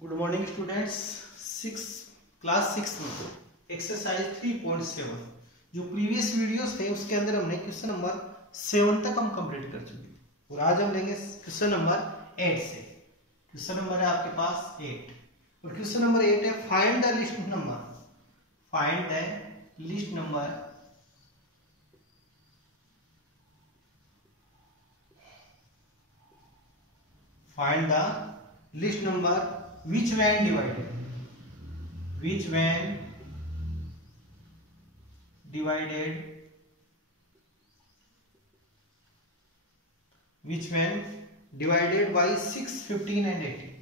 Good morning students. Class 6 में exercise 3.7 जो previous videos थे उसके अंदर हमने क्वेश्चन नंबर 7 तक हम कंप्लीट कर चुके थे और आज हम लेंगे क्वेश्चन नंबर 8 से। क्वेश्चन नंबर है आपके पास 8 और क्वेश्चन नंबर 8 है find the list number. Find the list number find the list number which when divided which when divided by 6, 15 and 18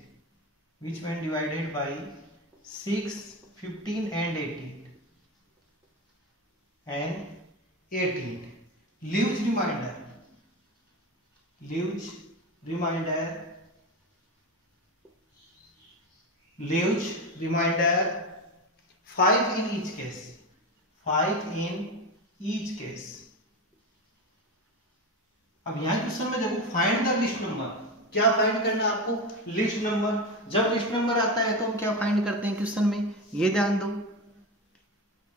which when divided by 6, 15 and 18 leaves reminder 5 in each case 5 in each case। अब यहां question में देखो find the list number, क्या find करना है आपको? List number. जब list number आता है तो हम क्या फाइंड करते हैं क्वेश्चन में, ये ध्यान दो।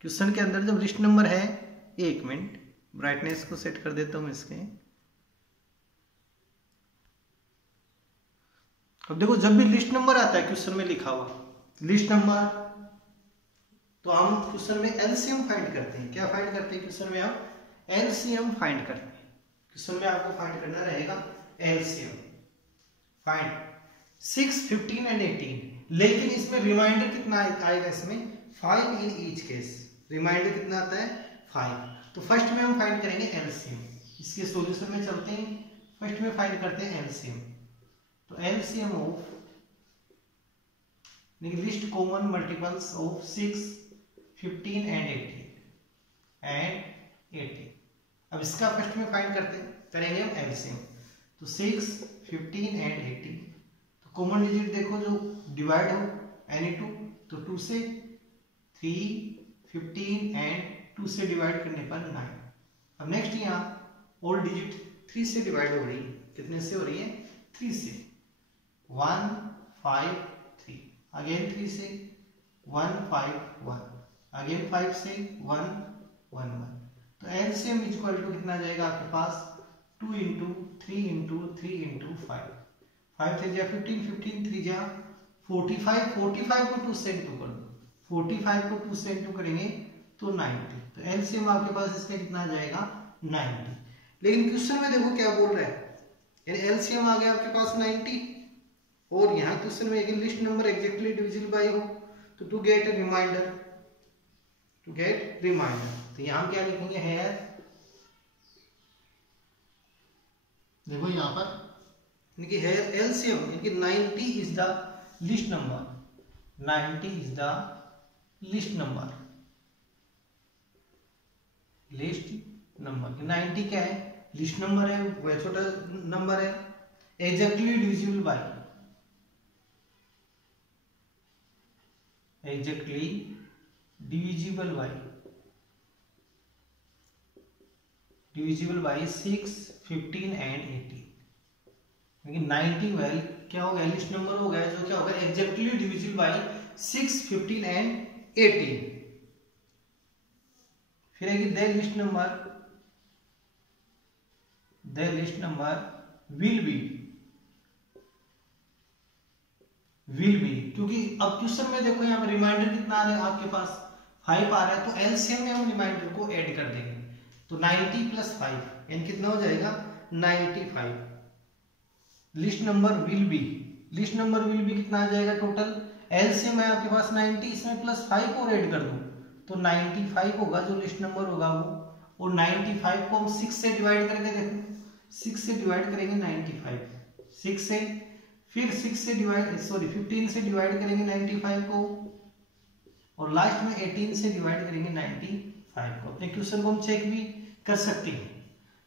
क्वेश्चन के अंदर जब लिस्ट नंबर है, एक मिनट ब्राइटनेस को सेट कर देता हूं इसके। अब देखो जब भी लिस्ट नंबर आता है क्वेश्चन में लिखा हुआ लिस्ट नंबर, तो हम क्वेश्चन में एलसीएम फाइंड करते हैं। क्या फाइंड करते हैं क्वेश्चन में? हम एलसीएम फाइंड करते हैं। क्वेश्चन में आपको फाइंड करना रहेगा एलसीएम। फाइंड 6, 15 एंड 18, लेकिन इसमें रिमाइंडर कितना आएगा? इसमें 5 इन ईच केस। रिमाइंडर कितना आता है? 5। तो फर्स्ट में हम फाइंड करेंगे एलसीएम। इसके सॉल्यूशन में चलते हैं। फर्स्ट में फाइंड करते हैं एलसीएम। तो LCM of list common multiples of 6, 15 and 18। अब इसका फर्स्ट में फाइंड करेंगे हम एलसीएम। तो 6, 15 एंड 18, तो कॉमन डिजिट देखो जो डिवाइड हो एनी 2, तो 2 से 3, 15 एंड 2 से डिवाइड करने पर 9। अब नेक्स्ट यहाँ ऑल डिजिट 3 से डिवाइड हो रही है। कितने से हो रही है? 3 से। 1, 5, 3, अगेन 3 से 1, 5, 1, अगेन 5 से 1, 1, 1। तो एलसीएम इक्वल टू कितना जाएगा आपके पास? 2 इंटू 3 इंटू 3 इंटू 5। 5 3 जा 15, 15 3 जा 45, 45 को 2 से इंटू कर दो। 45 को 2 से इंटू करेंगे तो 90। तो एलसीएम आपके पास इसका कितना जाएगा? 90। लेकिन क्वेश्चन में देखो क्या बोल रहा है, यानी एलसीएम आ गया आपके पास 90 और यहाँ क्वेश्चन में एक list number exactly divisible by हो, तो टू गेट रिमाइंडर तो यहाँ हम क्या लिखेंगे? है देखो यहाँ पर इनकी है एलसीएम, इनकी 90 is the list number. 90 is the list number. 90 क्या है? लिस्ट नंबर है, वह छोटा नंबर है। Exactly divisible by divisible by 6, 15 and 18। लेकिन 90 वेल क्या हो गया? लिस्ट नंबर हो गया जो क्या होगा? Exactly divisible by 6, 15 and 18। फिर आएगी the list number will be, क्योंकि अब क्वेश्चन में देखो यहाँ पर रिमाइंडर कितना आ रहा है आपके पास? 5 आ रहा है। तो एलसीएम में हम रिमाइंडर को ऐड कर देंगे। तो 90 प्लस 5 यानी कितना हो जाएगा? 95। लिस्ट नंबर विल बी कितना आ जाएगा टोटल? एलसीएम है आपके पास 90, इसमें प्लस 5 और ऐड कर दो तो 95 होगा जो लिस्ट नंबर होगा वो। और 95 को हम 6 से डिवाइड करके देखो, 6 से डिवाइड करेंगे 95, 6 से, फिर 15 से डिवाइड करेंगे 95 को, और लास्ट में 18 से डिवाइड करेंगे 95 को। अपने क्वेश्चन को हम चेक भी कर सकते हैं।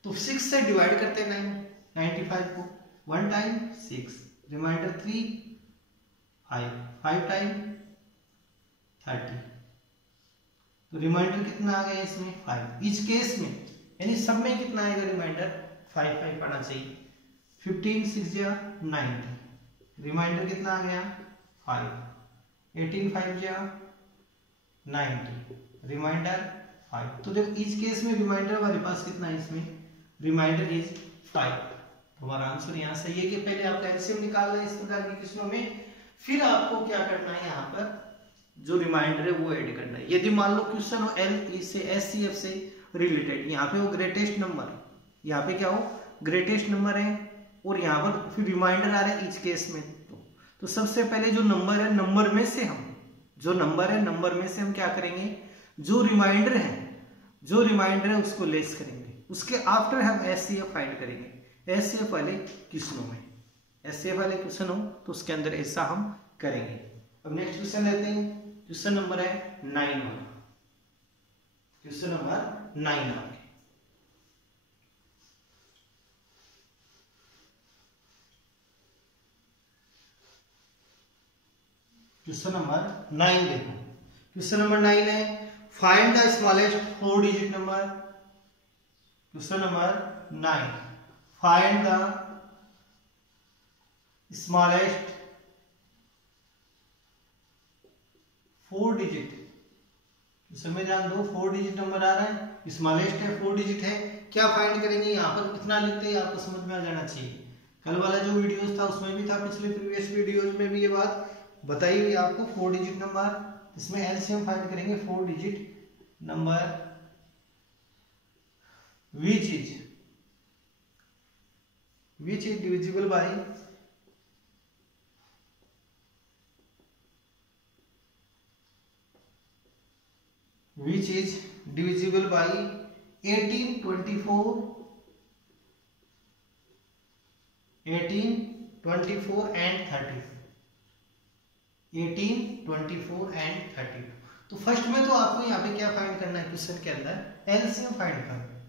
तो 6 से डिवाइड करते हैं 95 को, 1 टाइम 6, रिमाइंडर 3, 5 टाइम 30। तो रिमाइंडर कितना आ गया इसमें? 5। इस केस में यानी सब में कितना आएगा रिमाइंडर? 5 आना चाहिए। 15 6 90, रिमाइंडर कितना आ गया? 5, 18 5 जा 90, रिमाइंडर 5। तो जब इस केस में रिमाइंडर हमारे पास कितना है, इसमें रिमाइंडर इज 5। तो हमारा आंसर यहाँ सही है कि पहले आपका एलसीएम निकालना है इस प्रकार की क्वेश्चनों में, फिर आपको क्या करना है, यहाँ पर जो रिमाइंडर है वो ऐड करना है। यदि मान लो क्वेश्चन हो एल से एचसीएफ से रिलेटेड, यहाँ पे वो ग्रेटेस्ट नंबर, यहाँ पे क्या हो ग्रेटेस्ट नंबर है, और यहाँ पर फिर रिमाइंडर आ रहा है इस केस में, तो सबसे पहले जो नंबर है, नंबर में से हम जो नंबर है, नंबर में से हम क्या करेंगे, जो रिमाइंडर है उसको लेस करेंगे, उसके आफ्टर हम एचसीएफ फाइंड करेंगे। एचसीएफ वाले क्वेश्चनों में, एचसीएफ वाले क्वेश्चन हो तो उसके अंदर ऐसा हम करेंगे। अब नेक्स्ट क्वेश्चन लेते हैं, क्वेश्चन नंबर है 9 वाला, क्वेश्चन नंबर 9 आपके। क्वेश्चन नंबर 9 देखो, क्वेश्चन नंबर 9 है find the smallest 4 digit number. Question number 9, find the smallest 4 digit, इसमें ध्यान दो 4 डिजिट नंबर आ रहा है, स्मॉलेस्ट है 4 डिजिट है, क्या फाइंड करेंगे, यहाँ पर कितना लिखते हैं आपको समझ में आ जाना चाहिए। कल वाला जो वीडियोस था उसमें भी था, पिछले प्रीवियस वीडियोस में भी ये बात बताई हुई आपको 4 डिजिट नंबर, इसमें एलसीएम फाइंड करेंगे 4 digit number which is divisible by which is divisible by 18, 24, 18, 24 and 32, 18, 24 and 32। तो फर्स्ट में तो आपको यहाँ पे क्या फाइंड करना है, क्वेश्चन के अंदर एलसीएम फाइंड करना है।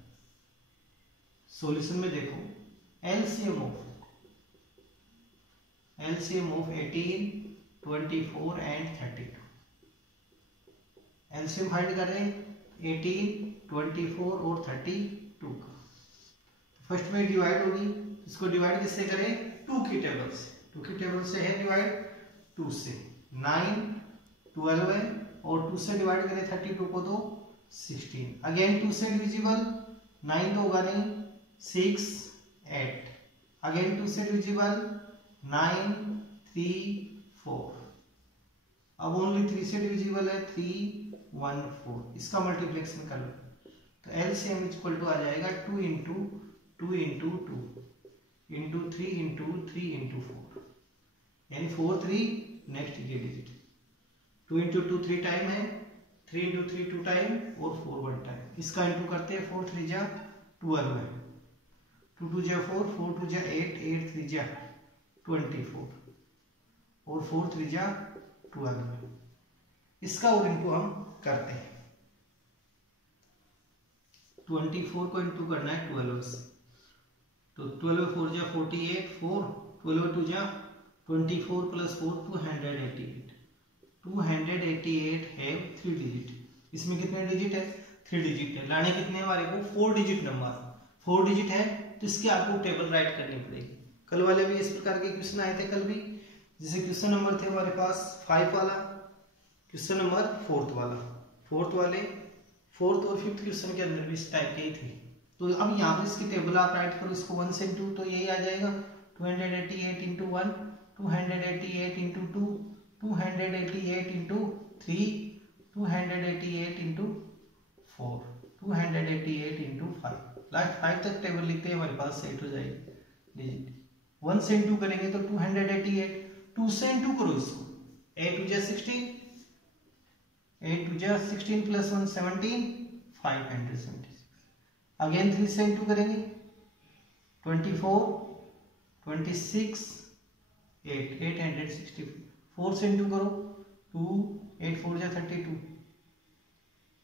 सॉल्यूशन में देखो LCM of 18, 24 and 32, LCM find कर रहे हैं 18, 24 और 32 का। फर्स्ट में डिवाइड होगी, इसको डिवाइड किससे करें, 2 की टेबल से, 2 की टेबल से है डिवाइड 2 से, 9, 12 है, और 2 से डिवाइड करें 32 को तो 16, अगेन 2 से डिविजिबल, 9 तो होगा नहीं, 6, 8, अगेन 2 से डिविजिबल, 9, 3, 4, अब ओनली 3 से डिविजिबल है 3, 1, 4, इसका मल्टीप्लिकेशन कर लो, तो एलसीएम इक्वल टू आ जाएगा 2 into 2 into 2 into 3 into 3 into 4, यानी 4, 3 नेक्स्ट ये डिजिट, 2 इंटू 2 3 टाइम है, 3 इंटू 3 2 टाइम, और 4 1 टाइम, इसका इंटू करते हैं, 4 3 जा 12 है, 2 2 जा 4, 4 2 जा 8, 8 3 जा 24, और 4 3 जा 12, इसका और इंटू हम करते हैं, 24 को इंटू करना है 12 से, तो 12 4 जा 48, 4 12 2 जा 24 प्लस 4 288, 288 है 3 डिजिट, इसमें कितने डिजिट है, 3 डिजिट है, लाने कितने हमारे को 4 डिजिट नंबर, 4 डिजिट है तो इसकी आपको टेबल राइट करनी पड़ेगी। कल वाले भी इस प्रकार के क्वेश्चन आए थे, कल भी, जैसे क्वेश्चन नंबर थे हमारे पास 5 वाला, क्वेश्चन नंबर 4th वाला, 4th वाले 4th और 5th क्वेश्चन के अंदर भी इस टाइप के ही थे। तो अब यहाँ पर इसकी टेबल आप राइट करो, इसको 1 से 2 तो यही आ जाएगा, 288 into 1, 288 into 2, 288 into 3, 288 into 4, 288 into 5, last 5 तक टेबल लिखते हैं, हमारे पास सेट हो जाएगी डिजिट। 1 से इंटू करेंगे तो 288, 2 से इंटू करो इसको, 8 2 जा 16, 8 2 जा 16 प्लस 1 17, 576, अगेन 3 से इंटू करेंगे, 24, 26, 8 864, 4 से इंटू करो 2, 8 4 जा 32,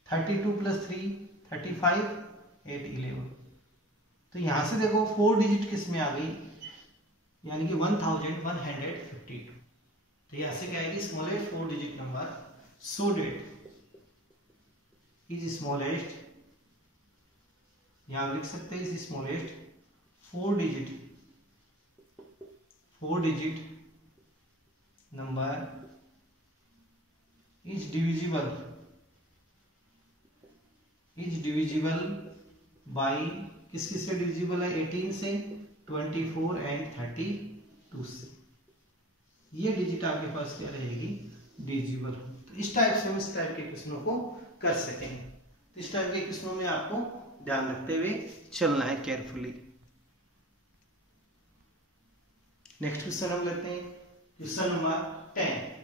32 प्लस 3 35, 8 11, तो यहां से देखो 4 डिजिट किस में आ गई, यानी कि 1152, तो यहां से क्या आएगी, smallest 4 digit number, so that is smallest, यहां लिख सकते हैं is smallest 4 digit number is divisible by, किस किस से डिविजिबल है, 18 से, 24 एंड 32 से। ये डिजिट आपके पास क्या रहेगी, डिविजिबल। तो इस टाइप से हम इस टाइप के क्वेश्चनों को कर सकेंगे। तो इस टाइप के क्वेश्चनों में आपको ध्यान रखते हुए चलना है केयरफुली। नेक्स्ट क्वेश्चन हम लेते हैं क्वेश्चन नंबर 10।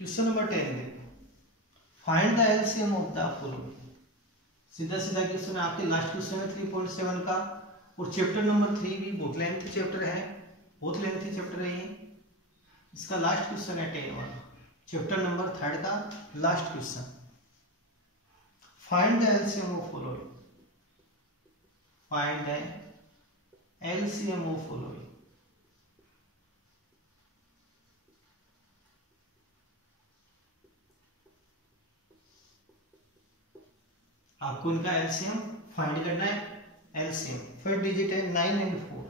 क्वेश्चन नंबर 10 देखो, find the LCM of the following. सीधा सीधा क्वेश्चन है, आपके लास्ट क्वेश्चन है 3.7 का, और चैप्टर नंबर 3 भी बहुत लेंथी चैप्टर है, बहुत लेंथी चैप्टर है ये। इसका लास्ट क्वेश्चन है 10 वाला, चैप्टर नंबर 3 का last question. Find the LCM of following, find the LCM of following. आपको इनका एलसीएम फाइंड करना है। एलसीएम फर्स्ट डिजिट है 9 एंड 4,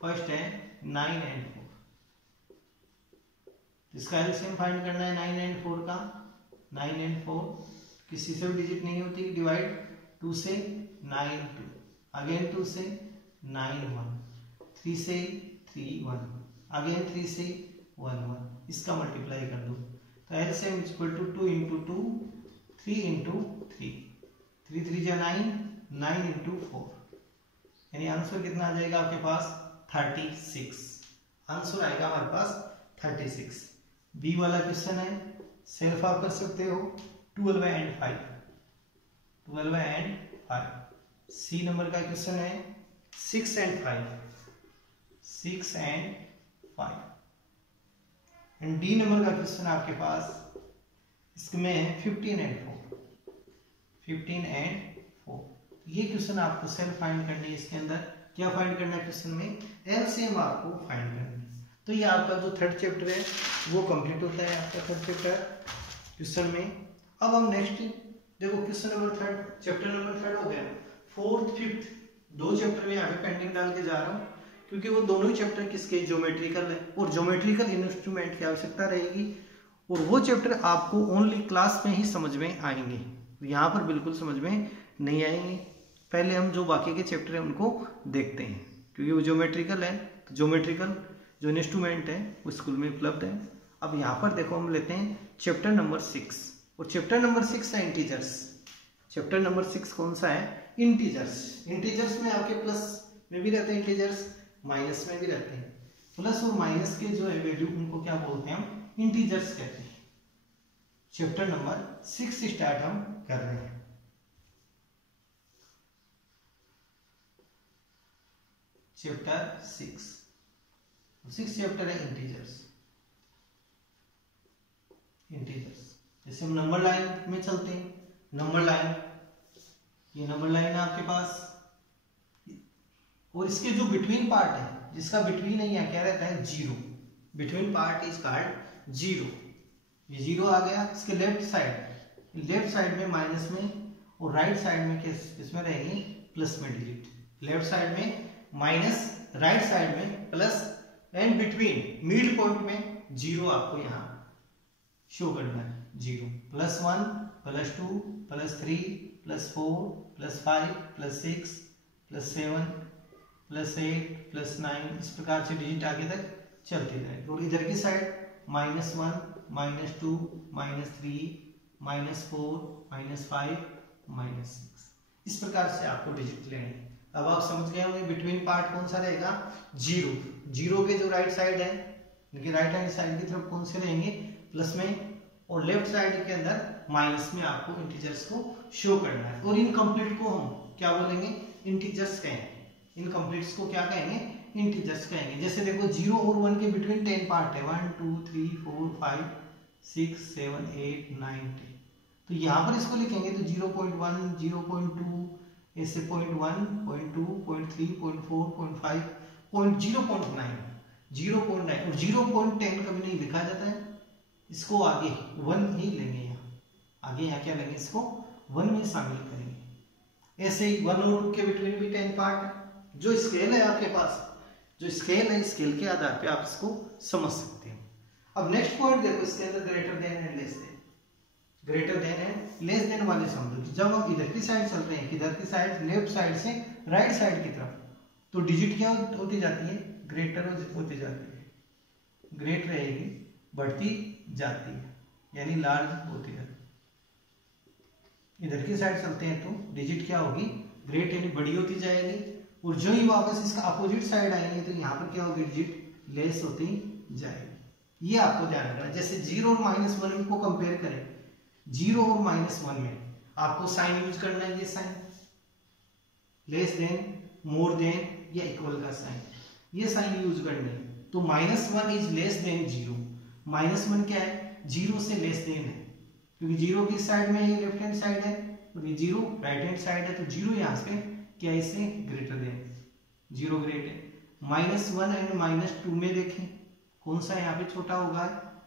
फर्स्ट है 9 एंड 4, इसका एलसीएम फाइंड करना है 9 एंड 4 का। 9 एंड 4 किसी से भी डिजिट नहीं होती, डिवाइड 2 से 9 2, अगेन 2 से 9 1, 3 से 3 1, अगेन 3 से 1 1, इसका मल्टीप्लाई कर दो। तो LCM is equal to 2 into 2, 3 into 3, 3 3 जा 9, 9 इंटू 4, यानी आंसर कितना आ जाएगा आपके पास 36। आंसर आएगा हमारे पास 36। बी वाला क्वेश्चन है, सेल्फ आप कर सकते हो 12 एंड 5, 12 एंड 5। सी नंबर का क्वेश्चन है 6 and 5, 6 and 5। And D number का क्वेश्चन आपके पास इसमें है 15 एंड 4, 15 एंड 4। ये क्वेश्चन आपको सेल्फ फाइंड करनी है। इसके अंदर क्या फाइंड करना है, क्वेश्चन में एलसीएम आपको फाइंड करना है। तो ये आपका जो थर्ड चैप्टर है वो कंप्लीट होता है, आपका थर्ड चैप्टर क्वेश्चन में। अब हम नेक्स्ट देखो question number third, chapter number third हो गया। फोर्थ फिफ्थ दो चैप्टर में यहाँ पे पेंडिंग डाल के जा रहा हूँ, क्योंकि वो दोनों ही चैप्टर किसके, ज्योमेट्रिकल है, और ज्योमेट्रिकल इंस्ट्रूमेंट की आवश्यकता रहेगी, और वो चैप्टर आपको ओनली क्लास में ही समझ में आएंगे, यहाँ पर बिल्कुल समझ में नहीं आएंगे। पहले हम जो बाकी के चैप्टर हैं उनको देखते हैं, क्योंकि वो ज्योमेट्रिकल है, तो ज्योमेट्रिकल जो इंस्ट्रूमेंट है वो स्कूल में उपलब्ध है। अब यहाँ पर देखो हम लेते हैं चैप्टर नंबर 6, और चैप्टर नंबर 6 है इंटीजर्स। चैप्टर नंबर 6 कौन सा है, इंटीजर्स। इंटीजर्स में आपके प्लस में भी रहते हैं इंटीजर्स, माइनस में भी रहते हैं। प्लस और माइनस के जो है वैल्यू उनको क्या बोलते हैं, हम इंटीजर्स कहते हैं। चैप्टर नंबर 6 स्टार्ट हम कर रहे हैं। चैप्टर 6 चैप्टर है इंटीजर्स। इंटीजर्स जैसे हम नंबर लाइन में चलते हैं, नंबर लाइन, ये नंबर लाइन है आपके पास, और इसके जो बिटवीन पार्ट है, जिसका बिटवीन है यहाँ क्या रहता है, 0। Between part is called 0। ये 0 आ गया। इसके लेफ्ट साइड में माइनस में, और राइट साइड में किसमें रहेगी, प्लस में डिजिट। लेफ्ट साइड में माइनस, राइट साइड में plus, and between mid point में 0 आपको यहाँ शो करना है। 0 +1 +2 +3 +4 +5 +6 +7 +8 +9, इस प्रकार से डिजिट आगे तक चलते जाए। और इधर की साइड -1 -2 -3 -4 -5 -6, इस प्रकार से आपको डिजिट लेने हैं। अब आप समझ गए होंगे बिटवीन पार्ट कौन सा रहेगा, 0। 0 के जो राइट साइड है, इनके राइट हैंड साइड की तरफ कौन से रहेंगे, प्लस में, और लेफ्ट साइड के अंदर माइनस में आपको इंटीजर्स को शो करना है। और इनकम्प्लीट को हम क्या बोलेंगे, इंटीजर्स कहेंगे। इनकम्प्लीट्स को क्या कहेंगे, इंटीजर्स कहेंगे। जैसे देखो 0 और 1 के बिटवीन 10 पार्ट है, 1 2 3 4 5 6 7 8 9 10। तो यहाँ पर इसको लिखेंगे तो 0.1 0.2 ऐसे 0.1 0.2 0.3 0.4 0.5 0.9 0.9, और 0.10 कभी नहीं लिखा जाता है, इसको आगे 1 ही लेंगे। यहाँ आगे यहाँ क्या लेंगे, इसको 1 में शामिल करेंगे। ऐसे ही 1 और 2 के बिटवीन भी 10 पार्ट है। जो स्केल है आपके पास, जो स्केल है, स्केल के आधार पे आप इसको समझ सकते हैं। अब नेक्स्ट पॉइंट देखो, इसके अंदर greater than and less than, greater than and less than वाले समझो कि जब हम इधर की साइड चल रहे हैं, किधर की साइड, लेफ्ट साइड से राइट साइड की तरफ, तो डिजिट क्या होती जाती है, ग्रेटर होती जाती है, ग्रेट रहेगी, बढ़ती जाती है, यानी लार्ज होती जाती है। इधर की साइड चलते हैं तो डिजिट क्या होगी, ग्रेट यानी बड़ी होती जाएगी, और जो ही वापस इसका अपोजिट साइड आएंगे तो यहाँ पर क्या होगी, डिजिट लेस होती जाएगी। ये आपको ध्यान रखना है। जैसे 0 और -1 को कंपेयर करें, 0 और -1 में आपको साइन यूज करना है, ये sign less than, more than या इक्वल का साइन, ये साइन यूज करनी है। तो -1 इज लेस देन 0, -1 क्या है, 0 से लेस देन है, क्योंकि 0 की साइड में ये लेफ्ट हैंड साइड है और ये 0 राइट हैंड साइड है, तो 0 यहाँ पे क्या है, इससे ग्रेटर देन, 0 ग्रेट है। -1 एंड -2 में देखें कौन सा यहाँ पे छोटा होगा,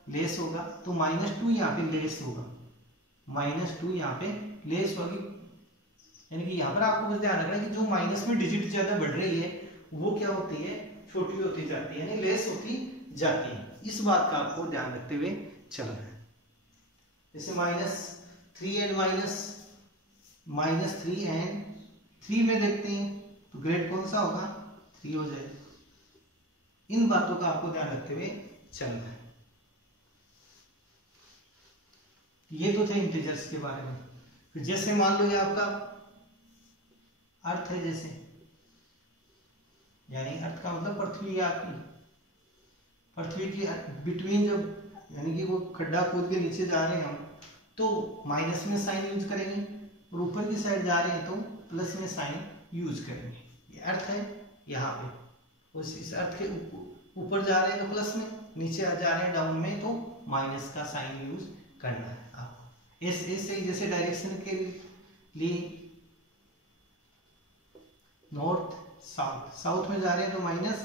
लेस होगा, तो -2 यहाँ पे लेस होगा, -2 यहाँ पे लेस होगी, यानी कि यहाँ पर आपको बस ध्यान रखना है कि जो माइनस में डिजिट ज्यादा बढ़ रही है वो क्या होती है, छोटी होती जाती है, यानी लेस होती जाती है। इस बात का आपको ध्यान रखते हुए चलना है। जैसे -3 एंड -3 एंड 3 में देखते हैं तो ग्रेड कौन सा होगा, 3 हो जाएगा। इन बातों का आपको ध्यान रखते हुए चलना है। ये तो थे इंटीजर्स के बारे में। फिर जैसे मान लो ये आपका अर्थ है, जैसे यानी अर्थ का मतलब पृथ्वी, आपकी पृथ्वी की बिटवीन, जब यानी कि वो खड्डा खोद के नीचे जा रहे हैं हम, तो माइनस में साइन यूज करेंगे, और ऊपर की साइड जा रहे हैं तो प्लस में साइन यूज करेंगे। ये अर्थ है यहाँ पे, उस इस अर्थ के ऊपर जा रहे हैं तो प्लस में, नीचे जा रहे हैं डाउन में तो माइनस का साइन यूज करना है आपको। ऐसे जैसे डायरेक्शन के लिए नॉर्थ साउथ, साउथ में जा रहे हैं तो माइनस,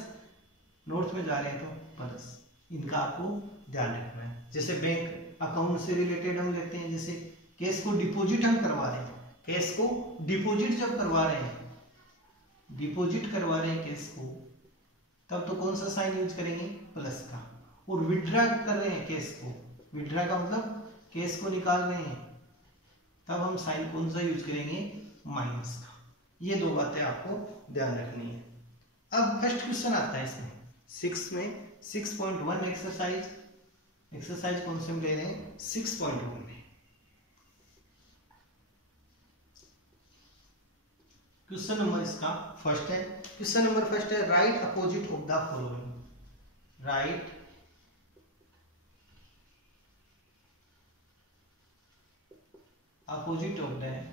नॉर्थ में जा रहे हैं तो प्लस, इनका आपको ध्यान रखना है। जैसे बैंक अकाउंट से रिलेटेड हम लेते हैं, जैसे केस को डिपॉजिट हम करवा रहे हैं, केस को डिपॉजिट जब करवा रहे हैं, डिपॉजिट करवा रहे हैं केस को, तब तो कौन सा साइन यूज करेंगे, प्लस का। और विड्रा कर रहे हैं केस को, विड्रा का मतलब केस को निकाल रहे हैं, तब हम साइन कौन सा यूज करेंगे, माइनस का। ये दो बातें आपको ध्यान रखनी है। अब फर्स्ट क्वेश्चन आता है इसमें 6 में 6.1 एक्सरसाइज कौन से हम ले रहे हैं, 6.1 में। क्वेश्चन नंबर इसका फर्स्ट है, क्वेश्चन नंबर फर्स्ट है, right opposite of the following, right opposite of the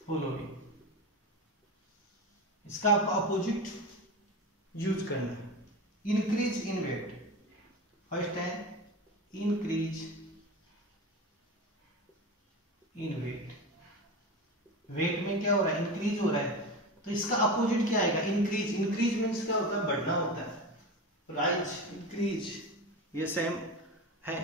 following. इसका अपोजिट यूज करना है। इंक्रीज इन वेट, फर्स्ट है इंक्रीज इन वेट, वेट में क्या हो रहा है, इंक्रीज हो रहा है, तो इसका अपोजिट क्या आएगा, इंक्रीज। इंक्रीज मीन्स क्या होता है, बढ़ना होता है, राइज इंक्रीज, ये सेम है।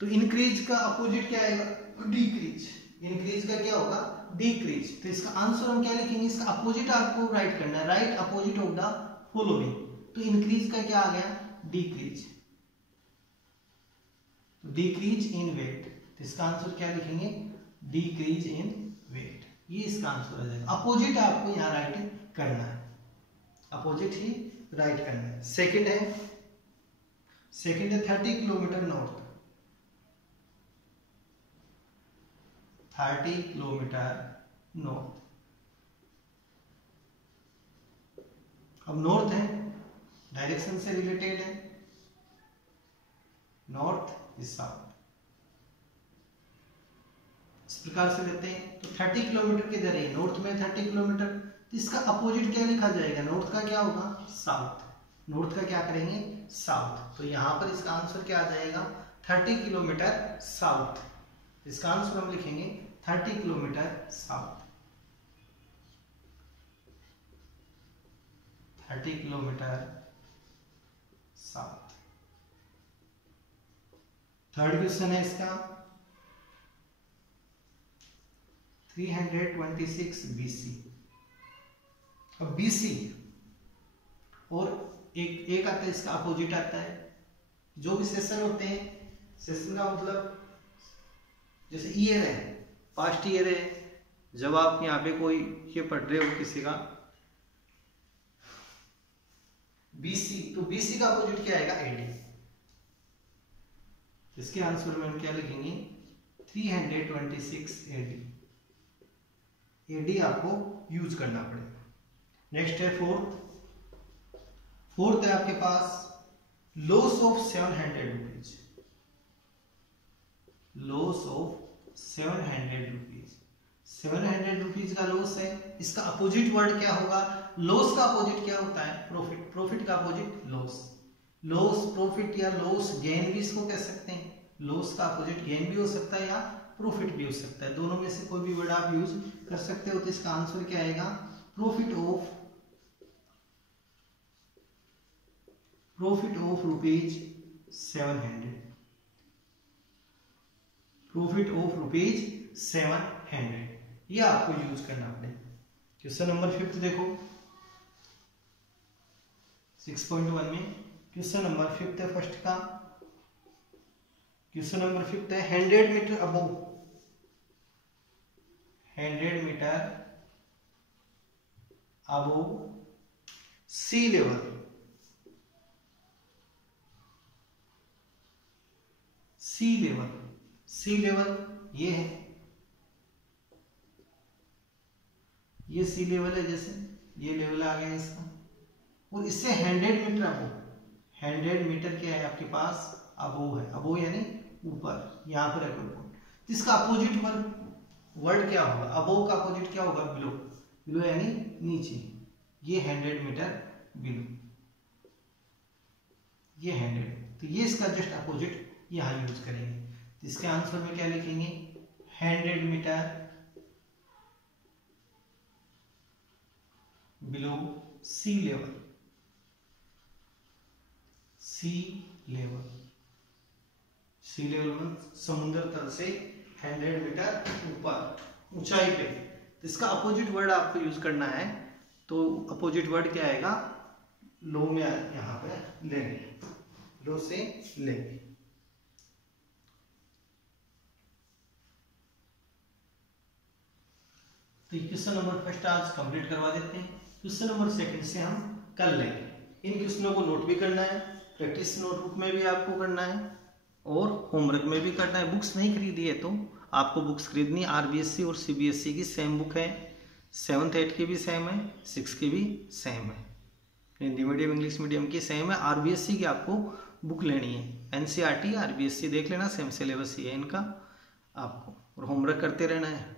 तो इंक्रीज का अपोजिट क्या आएगा, डिक्रीज। इंक्रीज का क्या होगा, डिक्रीज। तो इसका आंसर हम क्या लिखेंगे, इसका अपोजिट आपको राइट करना है, right opposite of the following. तो इंक्रीज का क्या आ गया, डिक्रीज, डिक्रीज इन वेट। तो इसका आंसर क्या लिखेंगे, डिक्रीज इन वेट, ये इसका आंसर आ जाएगा। अपोजिट आपको यहाँ राइट करना है, अपोजिट ही राइट करना है। सेकंड है 30 किलोमीटर नॉर्थ, 30 किलोमीटर नॉर्थ। अब नॉर्थ है, डायरेक्शन से रिलेटेड है, नॉर्थ इज साउथ, इस प्रकार से लेते हैं। तो 30 किलोमीटर किधर है, नॉर्थ में 30 किलोमीटर, तो इसका अपोजिट क्या लिखा जाएगा, नॉर्थ का क्या होगा, साउथ। नॉर्थ का क्या करेंगे, साउथ। तो यहां पर इसका आंसर क्या आ जाएगा, 30 किलोमीटर साउथ। इसका आंसर हम लिखेंगे 30 kilometre south, 30 kilometre south. Third question है इसका 326 BC। अब BC और एक आता है, इसका अपोजिट आता है। जो भी सेशन होते हैं, सेशन का मतलब जैसे ईयर है, पास्ट ईयर है, जब आप यहाँ पे कोई ये पढ़ रहे हो किसी का BC, तो BC का अपोजिट क्या आएगा? AD। इसके आंसर में हम क्या लिखेंगे? 326 AD। AD आपको यूज करना पड़ेगा। नेक्स्ट है फोर्थ है आपके पास loss of 700 rupees. Loss of 700 rupees. 700 rupees का लॉस है। इसका अपोजिट वर्ड क्या होगा? लॉस का अपोजिट क्या होता है? प्रॉफिट। प्रॉफिट का अपोजिट लॉस। लॉस प्रॉफिट या लॉस गेन भी इसको कह सकते हैं। लॉस का अपोजिट गेन भी हो सकता है या प्रॉफिट भी हो सकता है। दोनों में से कोई भी वर्ड आप यूज कर सकते हो। तो इसका आंसर क्या आएगा? Profit of rupees 700। Profit of rupees 700, ये आपको यूज करना पड़ेगा। क्वेश्चन नंबर 5 देखो 6.1 में। क्वेश्चन नंबर 5 है फर्स्ट का। क्वेश्चन नंबर 5 है 100 metre above, 100 metre above sea level. सी लेवल ये है, ये सी लेवल है, जैसे ये लेवल आ गया इसका। और इससे 100 मीटर अबो, 100 मीटर क्या है आपके पास? अबो है। अबो यानी ऊपर, यहाँ पर है कोई पॉइंट। इसका अपोजिट वर्ड क्या होगा? अबो का अपोजिट क्या होगा? बिलो। बिलो यानी नीचे। ये 100 मीटर बिलो, ये 100, तो ये इसका जस्ट अपोजिट यहाँ यूज करेंगे। तो इसके आंसर में क्या लिखेंगे? 100 मीटर बिलो सी लेवल। सी लेवल में समुद्र तल से 100 मीटर ऊपर ऊंचाई पे। तो इसका अपोजिट वर्ड आपको यूज करना है। तो अपोजिट वर्ड क्या आएगा? लो में यहाँ पे लेंगे, लो से लेंगे। तो क्वेश्चन नंबर फर्स्ट आज कंप्लीट करवा देते हैं। क्वेश्चन नंबर सेकंड से हम कर लेंगे। इन क्वेश्चनों को नोट भी करना है, प्रैक्टिस नोटबुक में भी आपको करना है और होमवर्क में भी करना है। बुक्स नहीं खरीदी है तो आपको बुक्स खरीदनी। आरबीएससी और सीबीएसई की सेम बुक है, 7th 8th की भी सेम है, 6th की भी सेम है, हिंदी मीडियम इंग्लिश मीडियम की सेम है। आरबीएससी की आपको बुक लेनी है। एनसीईआरटी आरबीएससी देख लेना, सेम सिलेबस ही है इनका आपको, और होमवर्क करते रहना है।